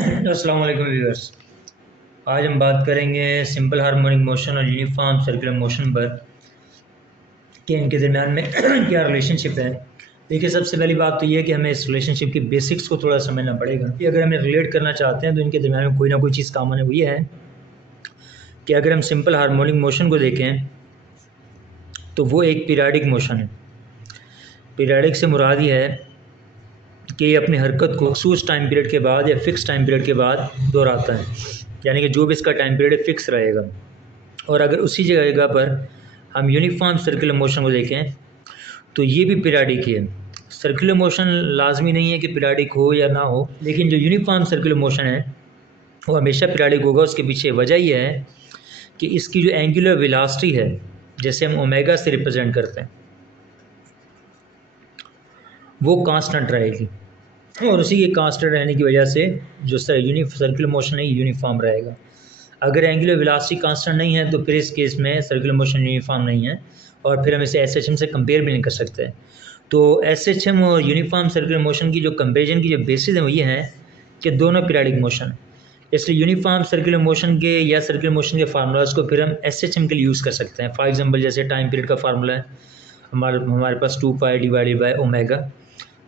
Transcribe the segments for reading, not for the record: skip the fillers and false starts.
अस्सलाम वालेकुम व्यूअर्स। आज हम बात करेंगे सिंपल हार्मोनिक मोशन और यूनिफॉर्म सर्कुलर मोशन पर कि इनके दरमियान में क्या रिलेशनशिप है। देखिए, सबसे पहली बात तो ये है कि हमें इस रिलेशनशिप के बेसिक्स को थोड़ा समझना पड़ेगा कि अगर हमें रिलेट करना चाहते हैं तो इनके दरमियान में कोई ना कोई चीज़ कॉमन है। वो ये है कि अगर हम सिंपल हार्मोनिक मोशन को देखें तो वो एक पीरियडिक मोशन है। पीरियडिक से मुराद ये है कि ये अपनी हरकत को मखसूस टाइम पीरियड के बाद या फ़िक्स टाइम पीरियड के बाद दोहराता है, यानी कि जो भी इसका टाइम पीरियड फ़िक्स रहेगा। और अगर उसी जगह पर हम यूनिफॉर्म सर्कुलर मोशन को देखें तो ये भी पीरियडिक ही है। सर्कुलर मोशन लाजमी नहीं है कि पीरियडिक हो या ना हो, लेकिन जो यूनिफॉर्म सर्कुलर मोशन है वो हमेशा पीरियडिक होगा। उसके पीछे वजह यह है कि इसकी जो एंगुलर वेलोसिटी है, जैसे हम ओमेगा से रिप्रेजेंट करते हैं, वो कांस्टेंट रहेगी और उसी के कांस्टेंट रहने की वजह से जो सर्कुलर मोशन है यूनिफॉर्म रहेगा। अगर एंगुलर वेलोसिटी कांस्टेंट नहीं है तो फिर इस केस में सर्कुलर मोशन यूनिफॉर्म नहीं है और फिर हम इसे एसएचएम से कंपेयर भी नहीं कर सकते। तो एसएचएम और यूनिफॉर्म सर्कुलर मोशन की जो कंपेरिजन की जो बेसिस है वो ये है कि दोनों पीरियडिक मोशन, इसलिए यूनिफॉर्म सर्कुलर मोशन के या सर्कुलर मोशन के फार्मूलाज को फिर हम एसएचएम के लिए यूज़ कर सकते हैं। फॉर एग्जांपल, जैसे टाइम पीरियड का फार्मूला है हमारे पास 2 पाई डिवाइडेड बाय ओमेगा।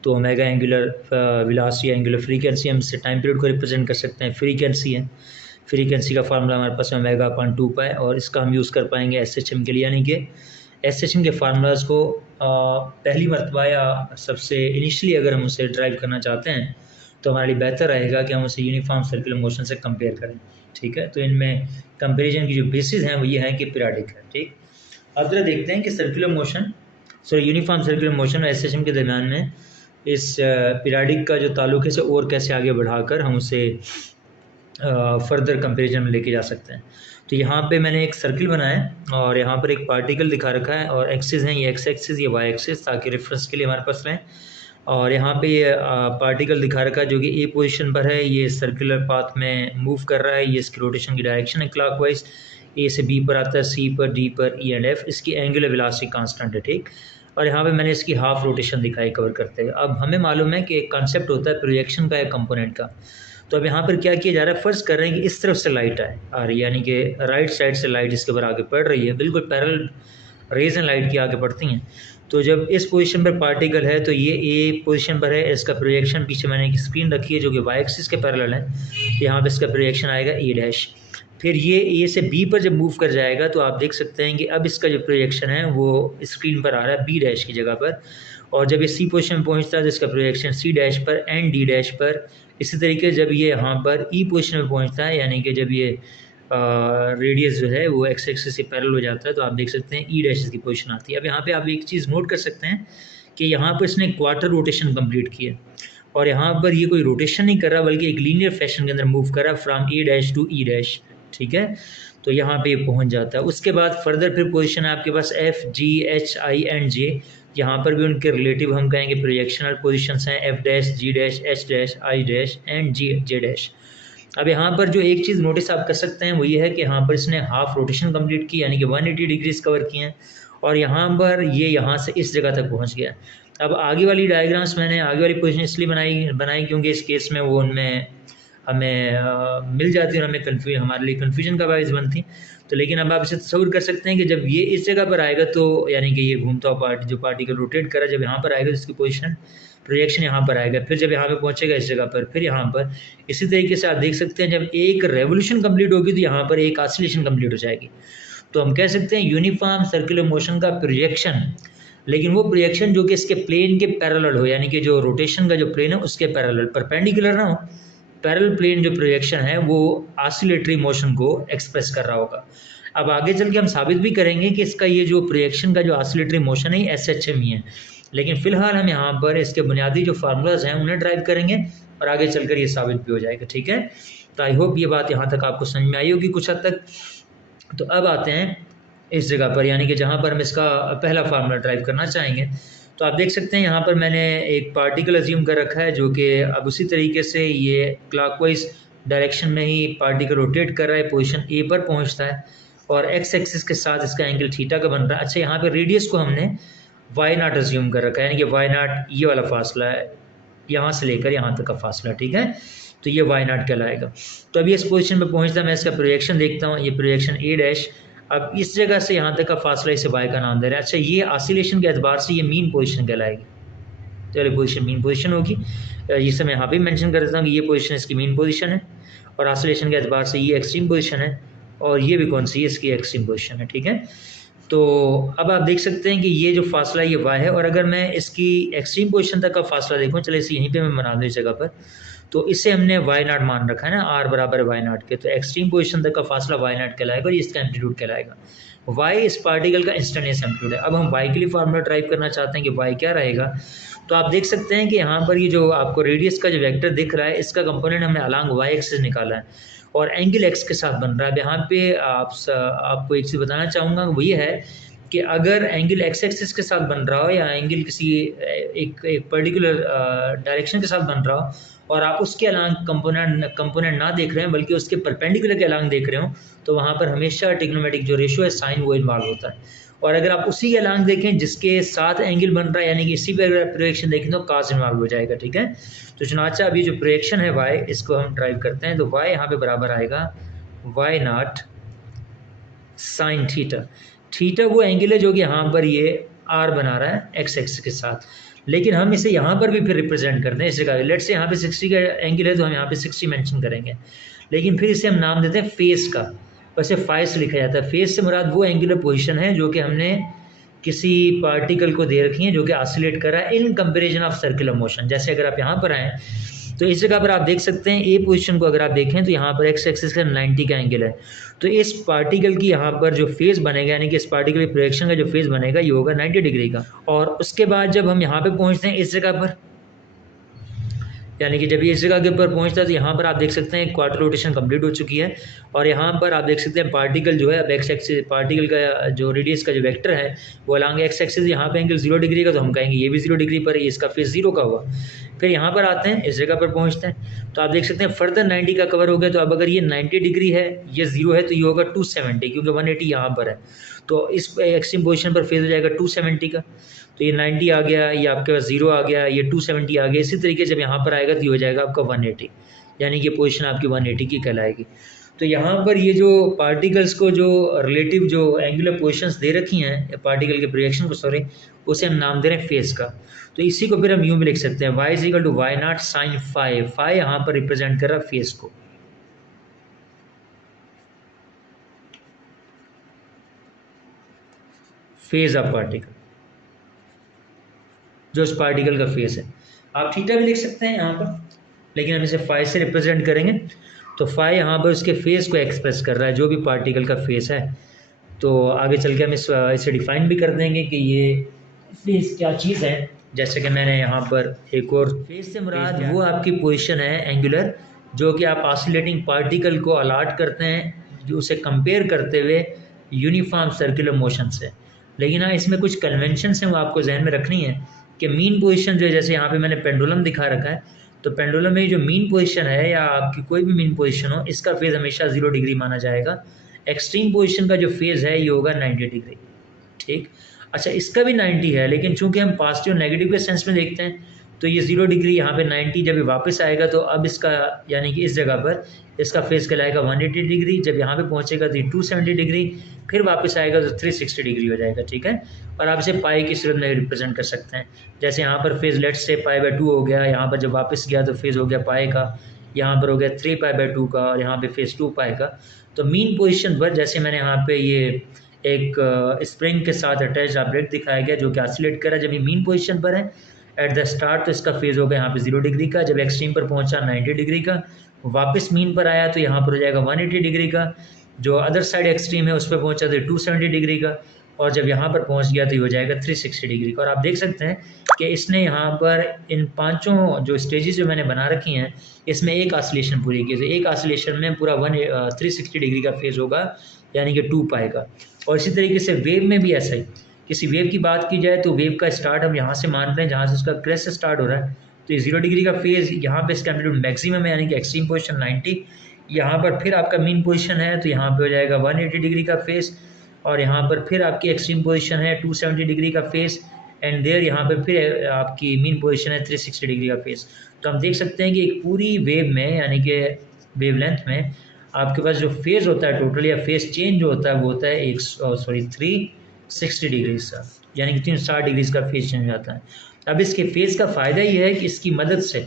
तो omega angular velocity, angular frequency, हम इससे टाइम पीरियड को रिप्रेजेंट कर सकते हैं। फ्रीक्वेंसी है, फ्रीक्वेंसी का फार्मूला हमारे पास ओमेगा अपॉन 2 पाई, और इसका हम यूज़ कर पाएंगे एसएचएम के लिए। यानी कि एसएचएम के फार्मूलाज को पहली मरतबा या सबसे इनिशियली अगर हम उसे ड्राइव करना चाहते हैं तो हमारे लिए बेहतर रहेगा कि हम उसे यूनिफॉर्म सर्कुलर मोशन से कंपेयर करें। ठीक है, तो इनमें कंपेरिजन की जो बेसिस हैं वो ये है कि पीरियडिक है। ठीक, अब जरा देखते हैं कि circular motion, sorry uniform circular motion और एसएचएम के दरमियान में इस पीरियडिक का जो ताल्लुक है इसे और कैसे आगे बढ़ाकर हम उसे फर्दर कंपैरिजन में लेके जा सकते हैं। तो यहाँ पे मैंने एक सर्किल बनाया है और यहाँ पर एक पार्टिकल दिखा रखा है और एक्सिस हैं, ये एक्स एक्सिस, ये वाई एक्सिस, ताकि रेफरेंस के लिए हमारे पास रहें। और यहाँ पे ये पार्टिकल दिखा रखा है जो कि ए पोजीशन पर है, ये सर्कुलर पाथ में मूव कर रहा है, ये इसकी रोटेशन की डायरेक्शन है क्लॉकवाइज। ए से बी पर आता है, सी पर, डी पर, ई एंड एफ। इसकी एंगुलर वेलोसिटी कांस्टेंट है। ठीक, और यहाँ पे मैंने इसकी हाफ रोटेशन दिखाई कवर करते हुए। अब हमें मालूम है कि एक कॉन्सेप्ट होता है प्रोजेक्शन का या कंपोनेंट का। तो अब यहाँ पर क्या किया जा रहा है, फ़र्ज़ कर रहे हैं कि इस तरफ से लाइट आ रही है, यानी कि राइट साइड से लाइट इसके ऊपर आगे पड़ रही है, बिल्कुल पैरेलल रेज एंड लाइट की आगे पड़ती हैं। तो जब इस पोजीशन पर पार्टिकल है तो ये ए पोजीशन पर है, इसका प्रोजेक्शन पीछे मैंने एक स्क्रीन रखी है जो कि वाई एक्सिस के पैरेलल है, यहाँ पर इसका प्रोजेक्शन आएगा ए डैश। फिर ये ए से बी पर जब मूव कर जाएगा तो आप देख सकते हैं कि अब इसका जो प्रोजेक्शन है वो स्क्रीन पर आ रहा है बी डैश की जगह पर, और जब ये सी पोजीशन में पहुंचता है तो इसका प्रोजेक्शन सी डैश पर एंड डी डैश पर। इसी तरीके जब ये यहाँ पर ई पोजीशन में पहुंचता है, यानी कि जब ये रेडियस जो है वो एक्स एक्सिस से पैरेलल हो जाता है, तो आप देख सकते हैं ई डैश की पोजीशन आती है। अब यहाँ पे आप एक चीज़ नोट कर सकते हैं कि यहाँ पर इसने क्वार्टर रोटेशन कंप्लीट की है और यहाँ पर ये कोई रोटेशन नहीं कर रहा बल्कि एक लीनियर फैशन के अंदर मूव कर रहा है from A dash to E dash. ठीक है, तो यहाँ पे पहुँच जाता है। उसके बाद फर्दर फिर पोजीशन है आपके पास F, G, H, I and J. यहाँ पर भी उनके रिलेटिव हम कहेंगे प्रोजेक्शनल पोजीशंस हैं, F dash, G dash, H dash, I dash and G J dash. अब यहाँ पर जो एक चीज़ नोटिस आप कर सकते हैं वो ये है कि यहाँ पर इसने हाफ रोटेशन कंप्लीट की, यानी कि 180 डिग्रीज कवर किए हैं, और यहाँ पर ये यहाँ से इस जगह तक पहुँच गया। अब आगे वाली डायग्राम्स मैंने आगे वाली पोजीशन इसलिए बनाई क्योंकि इस केस में वो उनमें हमें मिल जाती है और हमें हमारे लिए कन्फ्यूजन का बायस बनती। तो लेकिन अब आप इसे तस्वीर कर सकते हैं कि जब ये इस जगह पर आएगा तो यानी कि ये घूमता हुआ जो पार्टिकल रोटेट कर रहा है, जब यहाँ पर आएगा तो इसकी पोजीशन प्रोजेक्शन यहाँ पर आएगा, फिर जब यहाँ पे पहुँचेगा इस जगह पर, फिर यहाँ पर। इसी तरीके से आप देख सकते हैं जब एक रेवोल्यूशन कंप्लीट होगी तो यहाँ पर एक ऑसिलेशन कंप्लीट हो जाएगी। तो हम कह सकते हैं यूनिफॉर्म सर्कुलर मोशन का प्रोजेक्शन, लेकिन वो प्रोजेक्शन जो कि इसके प्लेन के पैरेलल हो, यानी कि जो रोटेशन का जो प्लेन है उसके पैरेलल, परपेंडिकुलर ना हो, पैरेलल प्लेन जो प्रोजेक्शन है वो ऑसिलेटरी मोशन को एक्सप्रेस कर रहा होगा। अब आगे चल के हम साबित भी करेंगे कि इसका ये जो प्रोजेक्शन का जो ऑसिलेटरी मोशन है एसएचएम ही है, लेकिन फ़िलहाल हम यहाँ पर इसके बुनियादी जो फार्मूलाज हैं उन्हें ड्राइव करेंगे और आगे चलकर ये साबित भी हो जाएगा। ठीक है, तो आई होप ये बात यहाँ तक आपको समझ में आई होगी कुछ हद तक। तो अब आते हैं इस जगह पर, यानी कि जहाँ पर हम इसका पहला फार्मूला ड्राइव करना चाहेंगे। तो आप देख सकते हैं यहाँ पर मैंने एक पार्टिकल अज्यूम कर रखा है जो कि अब उसी तरीके से ये क्लॉकवाइज डायरेक्शन में ही पार्टिकल रोटेट कर रहा है, पोजीशन ए पर पहुँचता है और एक्स एक्सिस के साथ इसका एंगल थीटा का बन रहा है। अच्छा, यहाँ पर रेडियस को हमने वाई नाट अज्यूम कर रखा है, यानी कि वाई नाट ये वाला फासला है, यहाँ से लेकर यहाँ तक का फासला। ठीक है, तो ये वाई नॉट कहलाएगा। तो अभी इस पोजीशन पे पहुंचता मैं इसका प्रोजेक्शन देखता हूँ, ये प्रोजेक्शन ए डैश, अब इस जगह से यहाँ तक का फासला इसे वाई का नाम दे रहे हैं। अच्छा, ये ऑसिलेशन के एतबार से ये मीन पोजीशन कहलाएगी, तो ये पोजीशन मीन पोजीशन होगी। इसे मैं यहाँ पे मेंशन कर देता हूँ कि ये पोजीशन इसकी मीन पोजीशन है, और ऑसिलेशन के एतबार से ये एक्सट्रीम पोजीशन है, और ये भी कौन सी है, इसकी एक्सट्रीम पोजीशन है। ठीक है, तो अब आप देख सकते हैं कि ये जो फासला ये वाई है, और अगर मैं इसकी एक्सट्रीम पोजीशन तक का फासला देखूँ, चले इसे यहीं पे मैं बना दूँ इस जगह पर, तो इसे हमने वाई नॉट मान रखा है ना, आर बराबर वाई नॉट के, तो एक्सट्रीम पोजीशन तक का फासला वाई नॉट कहलाएगा और इसका एम्पलीट्यूड कहलाएगा। वाई इस पार्टिकल का इंस्टेंटेनियस एम्पलीट्यूड है। अब हम वाई के लिए फार्मूला ड्राइव करना चाहते हैं कि वाई क्या रहेगा, तो आप देख सकते हैं कि यहाँ पर ये जो आपको रेडियस का जो वेक्टर दिख रहा है, इसका कंपोनेंट हमने अलोंग वाई एक्सिस निकाला है और एंगल एक्स के साथ बन रहा है। अब यहाँ पे आपको एक चीज़ बताना चाहूँगा, वो ये है कि अगर एंगल एक्स एक्सिस के साथ बन रहा हो या एंगल किसी एक पर्टिकुलर डायरेक्शन के साथ बन रहा हो, और आप उसके अलांग कंपोनेंट ना देख रहे हैं बल्कि उसके परपेंडिकुलर के अलांग देख रहे हो, तो वहाँ पर हमेशा ट्रिग्नोमेट्रिक जो रेशियो है साइन वो इन्वॉल्व होता है। और अगर आप उसी के अलांग देखें जिसके साथ एंगल बन रहा है, यानी कि इसी पर अगर प्रोजेक्शन देखें तो कास इन्वॉल्व हो जाएगा। ठीक है, तो चुनाचा अभी जो प्रोजेक्शन है वाई, इसको हम ड्राइव करते हैं, तो वाई यहाँ पे बराबर आएगा y naught sine theta. Theta वो एंगल है जो कि यहाँ पर ये आर बना रहा है एक्स एक्स के साथ, लेकिन हम इसे यहाँ पर भी फिर रिप्रेजेंट करते हैं इस जगह। लेट से यहाँ पे 60 का एंगल है तो हम यहाँ पे 60 मेंशन करेंगे, लेकिन फिर इसे हम नाम देते हैं फेस का, वैसे फाइ से लिखा जाता है। फेस से मुराद वो एंगुलर पोजीशन है जो कि हमने किसी पार्टिकल को दे रखी है जो कि ऑसिलेट कर रहा है in comparison of circular motion. जैसे अगर आप यहाँ पर आएँ तो इस जगह पर आप देख सकते हैं ए पोजीशन को अगर आप देखें तो यहाँ पर एक्स एक्सिस का 90 का एंगल है, तो इस पार्टिकल की यहाँ पर जो फेस बनेगा, यानी कि इस पार्टिकल की प्रोजेक्शन का जो फेस बनेगा ये होगा 90 डिग्री का। और उसके बाद जब हम यहाँ पे पहुँचते हैं इस जगह पर, यानी कि जब ये इस जगह के ऊपर पहुंचता है तो यहाँ पर आप देख सकते हैं क्वार्टर रोटेशन कंप्लीट हो चुकी है, और यहाँ पर आप देख सकते हैं पार्टिकल जो है अब एक्स एक्सिस, पार्टिकल का जो रेडियस का जो वेक्टर है वो अलॉन्ग एक्स एक्सिस, यहाँ पे एंगल 0 डिग्री का, तो हम कहेंगे ये भी 0 डिग्री पर, इसका फेस 0 का हुआ। फिर यहाँ पर आते हैं इस जगह पर पहुँचते हैं तो आप देख सकते हैं फर्दर 90 का कवर हो गया। तो अब अगर ये 90 डिग्री है, ये 0 है, तो ये होगा 270, क्योंकि 180 यहाँ पर है, तो इस एक्सट्रीम पोजीशन पर फेस हो जाएगा 270 का। तो ये 90 आ गया, ये आपके पास 0 आ गया, ये 270 आ गया। इसी तरीके जब यहाँ पर आएगा तो ये हो जाएगा आपका 180, यानी कि पोजीशन आपकी 180 की कहलाएगी। तो यहाँ पर ये जो पार्टिकल्स को जो रिलेटिव जो एंगुलर पोजीशंस दे रखी हैं पार्टिकल के प्रोजेक्शन को, सॉरी, उसे हम नाम दे रहे हैं फेस का। तो इसी को फिर हम यूँ भी लिख सकते हैं, y is equal to y naught sine phi. Phi यहाँ पर रिप्रेजेंट कर रहा है फेस को। फेज ऑफ पार्टिकल, जो उस पार्टिकल का फेस है। आप थीटा भी लिख सकते हैं यहाँ पर, लेकिन हम इसे फाई से रिप्रेजेंट करेंगे। तो फाई यहाँ पर उसके फेस को एक्सप्रेस कर रहा है, जो भी पार्टिकल का फेस है। तो आगे चल के हम इसे डिफाइन भी कर देंगे कि ये फेस क्या चीज़ है। जैसे कि मैंने यहाँ पर एक और, फेस से मुराद वो आपकी पोजीशन है एंगुलर जो कि आप ऑसिलेटिंग पार्टिकल को अलाट करते हैं, जो उसे कंपेयर करते हुए यूनिफॉर्म सर्कुलर मोशन से। लेकिन हाँ, इसमें कुछ कन्वेंशंस हैं वो आपको जहन में रखनी है कि मीन पोजीशन जो है, जैसे यहाँ पे मैंने पेंडुलम दिखा रखा है, तो पेंडुलम में जो मीन पोजीशन है या आपकी कोई भी मीन पोजीशन हो, इसका फेज़ हमेशा 0 डिग्री माना जाएगा। एक्सट्रीम पोजीशन का जो फेज़ है ये होगा 90 डिग्री। ठीक, अच्छा, इसका भी 90 है, लेकिन चूंकि हम पॉजिटिव नेगेटिव के सेंस में देखते हैं तो ये 0 डिग्री, यहाँ पे 90, जब ये वापस आएगा तो अब इसका, यानी कि इस जगह पर इसका फेस कहलाएगा 180 डिग्री। जब यहाँ पे पहुँचेगा तो 270 डिग्री, फिर वापस आएगा तो 360 डिग्री हो जाएगा। ठीक है, और आप इसे पाई की सूरत में रिप्रेजेंट कर सकते हैं। जैसे यहाँ पर फेज लेट से पाई/2 हो गया, यहाँ पर जब वापस गया तो फेज हो गया पाई का, यहाँ पर हो गया 3 पाई/2 का, और यहाँ पे फेज 2 पाई का। तो मीन पोजीशन पर जैसे मैंने यहाँ पे ये एक स्प्रिंग के साथ अटैच ऑब्जेक्ट दिखाया गया जो कि ऑसिलेट कर रहा है, जब ये मीन पोजीशन पर है एट द स्टार्ट तो इसका फेज होगा यहाँ पे 0 डिग्री का, जब एक्सट्रीम पर पहुँचा 90 डिग्री का, वापस मीन पर आया तो यहाँ पर हो जाएगा 180 डिग्री का, जो अदर साइड एक्सट्रीम है उस पर पहुँचा तो 270 डिग्री का, और जब यहाँ पर पहुँच गया तो ये हो जाएगा 360 डिग्री का। और आप देख सकते हैं कि इसने यहाँ पर इन पांचों जो स्टेजेस जो मैंने बना रखी हैं इसमें एक ऑसिलेशन पूरी की, तो एक ऑसिलेशन में पूरा 360 डिग्री का फेज होगा, यानी कि 2 पाई का। और इसी तरीके से वेव में भी ऐसा ही, किसी वेव की बात की जाए तो वेव का स्टार्ट हम यहाँ से मानते हैं जहाँ से उसका क्रेस्ट स्टार्ट हो रहा है, तो ये 0 डिग्री का फेज, यहाँ पे इसका एम्पलीट्यूड मैक्सिमम है, यानी कि एक्सट्रीम पोजीशन 90, यहाँ पर फिर आपका मीन पोजीशन है तो यहाँ पे हो जाएगा 180 डिग्री का फेस, और यहाँ पर फिर आपकी एक्सट्रीम पोजीशन है 270 डिग्री का फेस, एंड देयर यहाँ पे फिर आपकी मीन पोजीशन है 360 डिग्री का फेस। तो हम देख सकते हैं कि एक पूरी वेव में यानी कि वेवलेंथ में आपके पास जो फेज़ होता है टोटल या फेज़ चेंज जो होता है वो होता है 360 डिग्रीज का, यानी कि 360 डिग्रीज का फेज़ चेंज आता है। अब इसके फेज़ का फ़ायदा ये है कि इसकी मदद से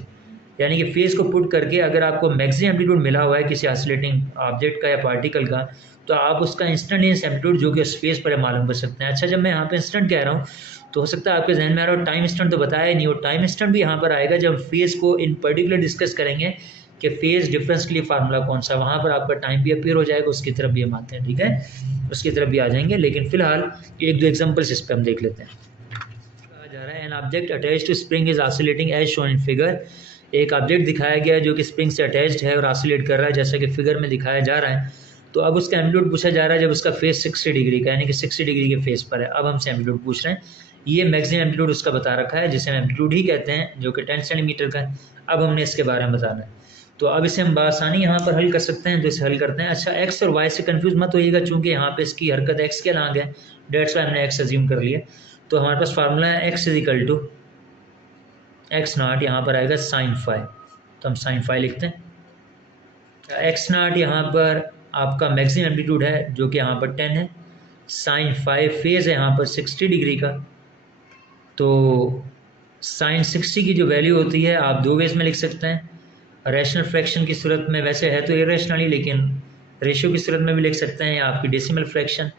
यानी कि फेज़ को पुट करके अगर आपको मैक्सिमम एम्पलीट्यूड मिला हुआ है किसी ऑसिलेटिंग ऑब्जेक्ट का या पार्टिकल का, तो आप उसका इंस्टेंटेनियस एम्पलीट्यूड जो कि उस फेज़ पर मालूम कर सकते हैं। अच्छा, जब मैं यहाँ पे इंस्टेंट कह रहा हूँ तो हो सकता है आपके जहन में आ रहा हो टाइम इंस्टेंट तो बताया ही नहीं, और टाइम इंस्टेंट भी यहाँ पर आएगा जब फेज़ को इन पर्टिकुलर डिस्कस करेंगे कि फेज़ डिफरेंस के लिए फार्मूला कौन सा, वहाँ पर आपका टाइम भी अपीयर हो जाएगा, उसकी तरफ भी हम आते हैं, ठीक है, उसकी तरफ भी आ जाएंगे। लेकिन फिलहाल एक दो एग्जाम्पल्स इस पर हम देख लेते हैं। कहा जा रहा है an object attach to spring is oscillating as shown in figure. एक ऑब्जेक्ट दिखाया गया है जो कि स्प्रिंग से अटैच्ड है और ऑसिलेट कर रहा है जैसा कि फिगर में दिखाया जा रहा है। तो अब उसका एम्पलीट्यूड पूछा जा रहा है जब उसका फेस 60 डिग्री का यानी कि 60 डिग्री के फेस पर है। अब हमसे एम्पलीट्यूड पूछ रहे हैं, ये मैक्सिमम एम्पलीट्यूड उसका बता रखा है जिसे हम एम्पलीट्यूड ही कहते हैं जो कि 10 सेंटीमीटर का है। अब हमने इसके बारे में बताना है, तो अब इसे हम बआसानी यहाँ पर हल कर सकते हैं, तो इसे हल करते हैं। अच्छा, एक्स और वाई से कंफ्यूज मत होइएगा चूँकि यहाँ पे इसकी हरकत एक्स के नाम है, डेट्स वाई हमने एक्स अज्यूम कर लिया। तो हमारे पास फार्मूला है X is equal to X naught, यहाँ पर आएगा साइन फाई, तो हम साइन फाई लिखते हैं। एक्स नाट यहाँ पर आपका मैक्सिमम एम्पलीट्यूड है जो कि यहाँ पर 10 है, साइन फाई फेज़ है यहाँ पर 60 डिग्री का। तो साइन 60 की जो वैल्यू होती है आप दो वेज में लिख सकते हैं, रैशनल फ्रैक्शन की सूरत में, वैसे है तो इरेशनली लेकिन रेशियो की सूरत में भी लिख सकते हैं, या आपकी डेसिमल फ्रैक्शन।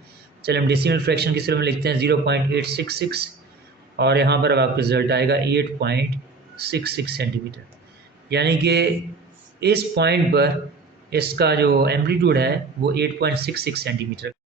चलिए हम डेसिमल फ्रैक्शन की सूरत में लिखते हैं 0.866, और यहाँ पर अब आपका रिजल्ट आएगा 8.66 सेंटीमीटर, यानी कि इस पॉइंट पर इसका जो एम्पलीट्यूड है वो 8.66 सेंटीमीटर।